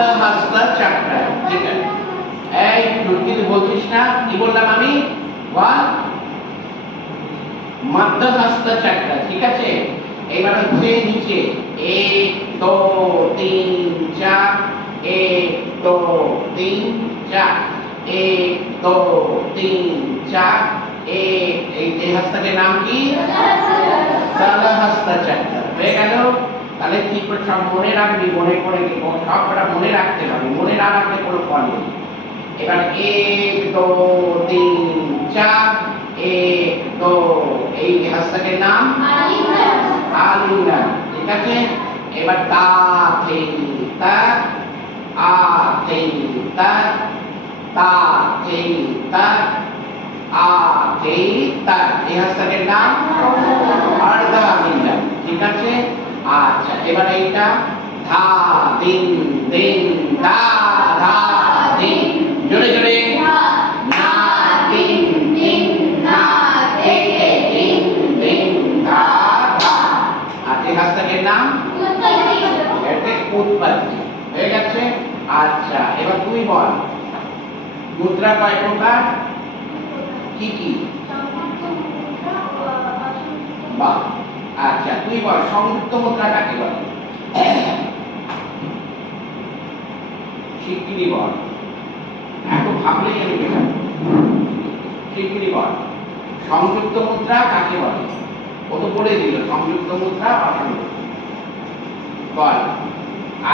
মধ্যহস্ত চক্র। ঠিক আছে, এই কিন্তু বলছিস না, কি বললাম আমি? বল, মধ্যহস্ত চক্র। ঠিক আছে, এবার হচ্ছে নিচে 1 2 3 4, 1 2 3 4, 1 2 3 4, এই হস্তকের নাম কি? সলহস্ত চক্র। হয়ে গেল। তাহলে কি করে সব মনে রাখবি? মনে করে সবটা মনে রাখতে হবে, মনে না রাখলে কোনো ফল নেই। এবার 1 2 3 4, 1 2, এই হস্তকের নাম আলিঙ্গন। ঠিক আছে, এবার তা থে তা, আ থে তা, তা থে তা, আ থে তা, এই হস্তকের নাম অর্ধ আলিঙ্গন। ঠিক আছে, আচ্ছা এবার এইটা ধা দিন দিন দা ধা দিন, জোরে জোরে না দিন দিন না দে দিন দিন দা ধা। আর এই হস্তকের নাম এতে উৎপত্তি। হয়ে গেছে। আচ্ছা এবার তুই বল, মুদ্রা কয় প্রকার, কি কি? বাহ, আচ্ছা তুই বল সংযুক্ত মুদ্রা কাকে বলে? শিগগিরই বল, এত ভাবলেই আমি বেকার। শিগগিরই বল, সংযুক্ত মুদ্রা কাকে বলে? কত বলে দিল সংযুক্ত মুদ্রা, অসংযুক্ত। বল।